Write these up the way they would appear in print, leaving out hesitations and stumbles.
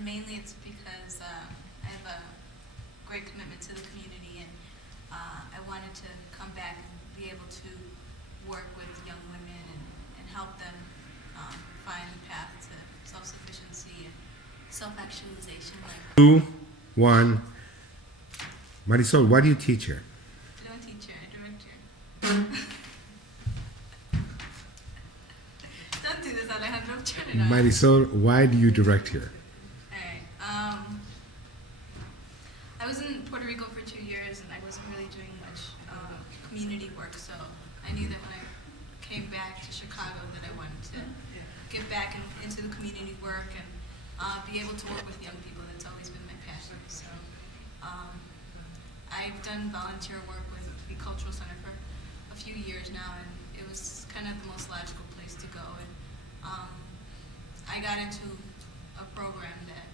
and mainly it's because I have a great commitment to the community, and I wanted to come back and be able to work with young women and help them find the path to self-sufficiency and self-actualization. Like, 2, 1. Marisol, why do you teach here? I don't teach her, I direct her. Don't do this, Alejandro. Turn it off. Marisol, why do you direct here? Alright. I was in Puerto Rico for 2 years, and I wasn't really doing much community work, so I knew that when I came back to Chicago that I wanted to get back into the community work and be able to work with young people. That's always been my passion. So I've done volunteer work with the Cultural Center for a few years now, and it was kind of the most logical place to go. And I got into a program that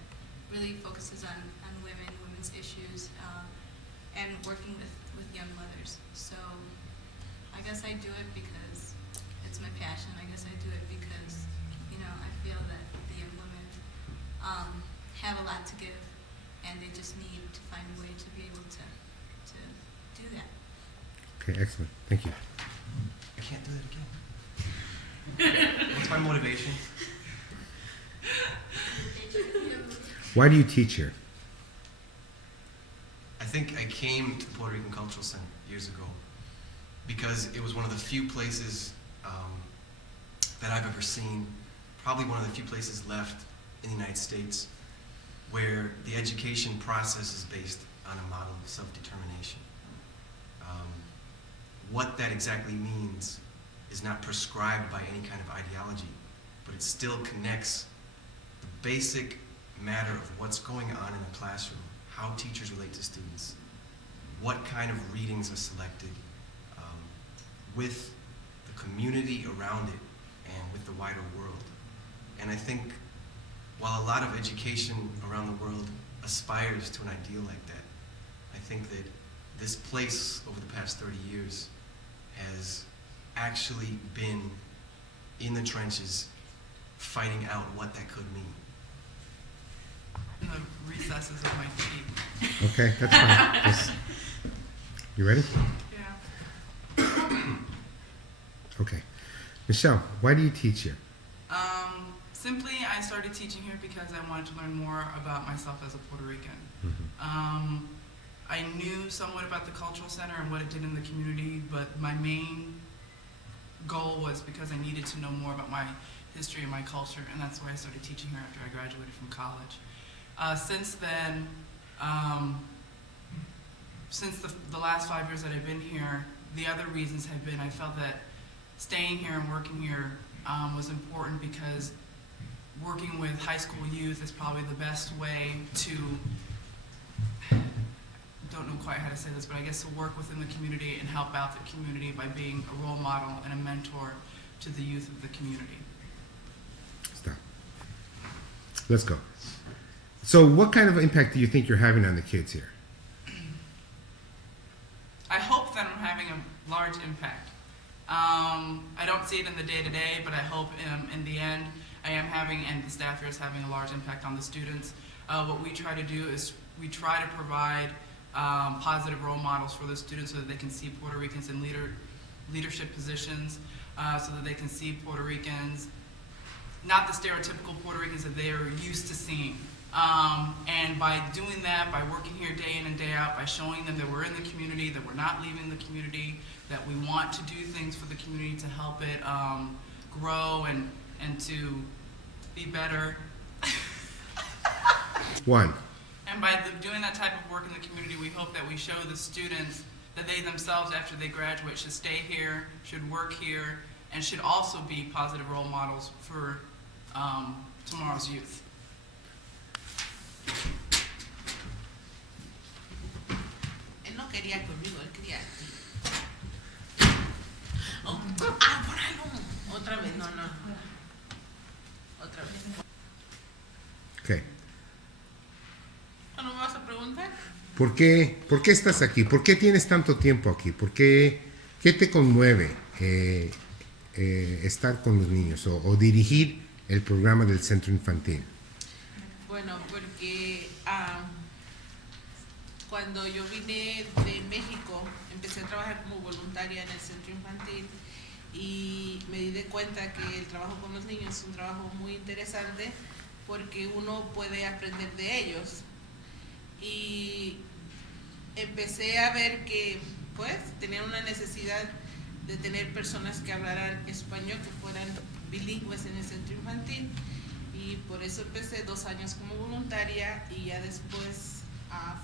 really focuses on women, women's issues, and working with young mothers. So I guess I do it because it's my passion. I guess I do it because, you know, I feel that the young women have a lot to give, and they just need to find a way to be able to do that. Okay, excellent. Thank you. I can't do that again. What's my motivation? Why do you teach here? I think I came to the Puerto Rican Cultural Center years ago because it was one of the few places that I've ever seen, probably one of the few places left in the United States where the education process is based on a model of self-determination. What that exactly means is not prescribed by any kind of ideology, but it still connects the basic matter of what's going on in the classroom, how teachers relate to students, what kind of readings are selected, with the community around it and with the wider world. And I think while a lot of education around the world aspires to an ideal like that, I think that this place over the past 30 years has actually been in the trenches fighting out what that could mean. In the recesses of my cheek. Okay, that's fine. Just, you ready? Yeah. Okay. Michelle, why do you teach here? Simply, I started teaching here because I wanted to learn more about myself as a Puerto Rican. Mm-hmm. I knew somewhat about the Cultural Center and what it did in the community, but my main goal was because I needed to know more about my history and my culture, and that's why I started teaching here after I graduated from college. Since then, since the last 5 years that I've been here, the other reasons have been I felt that staying here and working here was important because working with high school youth is probably the best way to, don't know quite how to say this, but I guess to work within the community and help out the community by being a role model and a mentor to the youth of the community. Stop. Let's go. So what kind of impact do you think you're having on the kids here? I hope that I'm having a large impact. I don't see it in the day-to-day, but I hope in the end I am having, and the staff here is having a large impact on the students. What we try to do is we try to provide positive role models for the students so that they can see Puerto Ricans in leadership positions, so that they can see Puerto Ricans, not the stereotypical Puerto Ricans that they are used to seeing. And by doing that, by working here day in and day out, by showing them that we're in the community, that we're not leaving the community, that we want to do things for the community to help it grow and to be better. 1. And by doing that type of work in the community, we hope that we show the students that they themselves, after they graduate, should stay here, should work here, and should also be positive role models for tomorrow's youth. Él no quería conmigo, él quería aquí. Oh, por ahí no. Otra vez, no. Otra vez. Okay. ¿No me vas a preguntar? ¿Por qué estás aquí? ¿Por qué tienes tanto tiempo aquí? ¿Qué te conmueve estar con los niños o dirigir el programa del centro infantil? Bueno, porque cuando yo vine de México, empecé a trabajar como voluntaria en el centro infantil y me di de cuenta que el trabajo con los niños es un trabajo muy interesante porque uno puede aprender de ellos. Y empecé a ver que pues tenían una necesidad de tener personas que hablaran español, que fueran bilingües en el centro infantil, y por eso empecé 2 años como voluntaria y ya después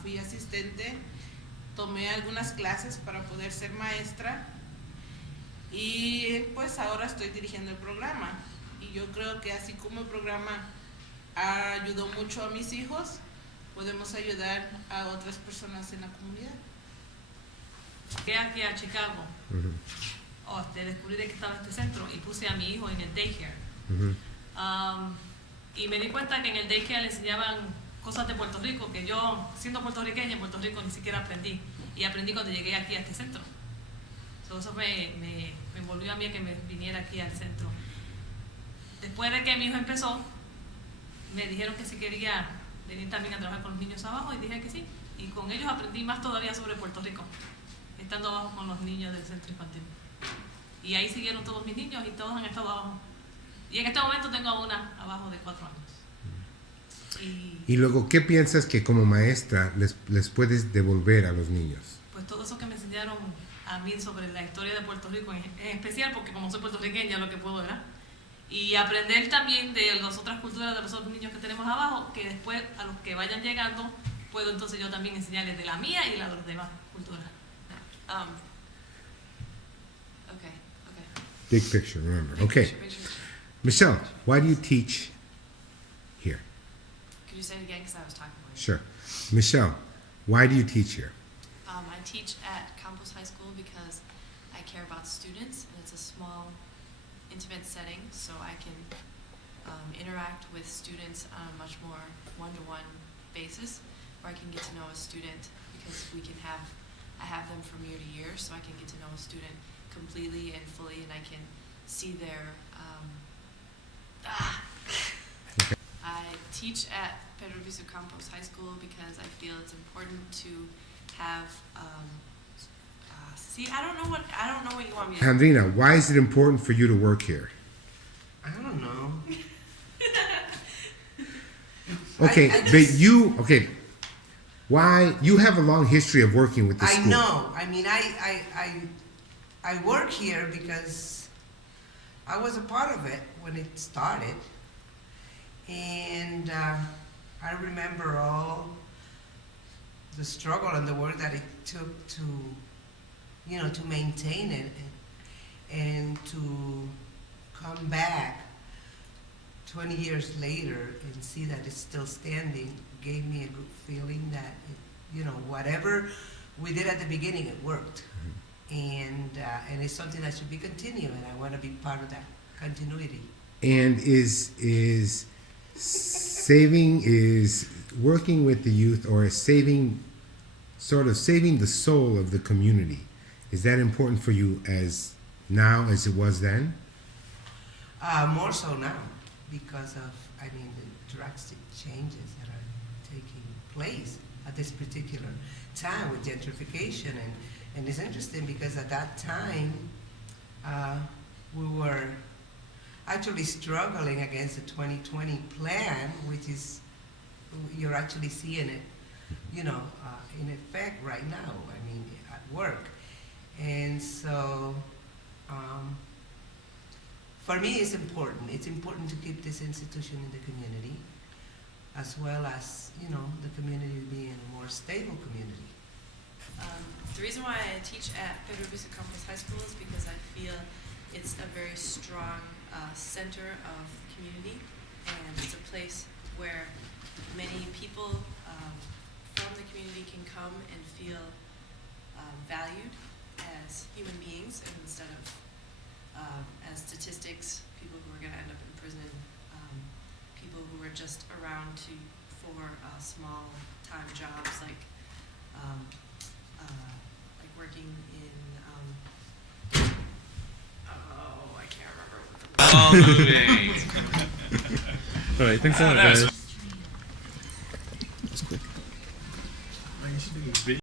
fui asistente, tomé algunas clases para poder ser maestra y pues ahora estoy dirigiendo el programa. Y yo creo que así como el programa ayudó mucho a mis hijos, podemos ayudar a otras personas en la comunidad. Llegué aquí a Chicago, descubrí de que estaba este centro y puse a mi hijo en el daycare. Y me di cuenta que en el daycare le enseñaban cosas de Puerto Rico que yo, siendo puertorriqueña, en Puerto Rico ni siquiera aprendí. Y aprendí cuando llegué aquí a este centro. Eso me envolvió a mí a que me viniera aquí al centro. Después de que mi hijo empezó, me dijeron que si quería venir también a trabajar con los niños abajo y dije que sí. Y con ellos aprendí más todavía sobre Puerto Rico, estando abajo con los niños del centro infantil. Y ahí siguieron todos mis niños y todos han estado abajo. Y en este momento tengo a una abajo de 4 años. Y luego, ¿qué piensas que como maestra les puedes devolver a los niños? Pues todo eso que me enseñaron a mí sobre la historia de Puerto Rico, en especial porque como soy puertorriqueña lo que puedo, ¿verdad? Y aprender también de las otras culturas de los otros niños que tenemos abajo, que después a los que vayan llegando, puedo entonces yo también enseñarles de la mía y la de las demás culturas. Okay. Big picture, remember. Okay. Picture. Michelle, why do you teach here? Could you say it again? Because I was talking more. Sure. Michelle, why do you teach here? I teach at Campos High School because I care about students, and it's a small, intimate setting, so I can interact with students on a much more one-to-one basis, where I can get to know a student because I have them from year to year, so I can get to know a student completely and fully, and I can see their. I teach at Pedro Luis Campos High School because I feel it's important to have. I don't know what you want me to. Andrina, why is it important for you to work here? I don't know. Okay, I but just- why you have a long history of working with the I school? know. I mean, I work here because I was a part of it when it started, and I remember all the struggle and the work that it took to maintain it and to come back 20 years later and see that it's still standing gave me a good feeling that, whatever we did at the beginning, it worked. And it's something that should be continued, and I want to be part of that continuity. And is working with the youth or saving the soul of the community, is that important for you as now as it was then? More so now because of, the drastic changes that are taking place at this particular time with gentrification. And it's interesting because at that time, we were actually struggling against the 2020 plan, which is, you're actually seeing it, in effect right now, at work. And so, for me, it's important. It's important to keep this institution in the community, as well as, the community being a more stable community. The reason why I teach at Pedro Luis Campos High School is because I feel it's a very strong center of community, and it's a place where many people from the community can come and feel valued as human beings instead of as statistics, people who are going to end up in prison, people who are just around for small time jobs like working in I can't remember what the All right, thanks a lot, guys. you should do this video.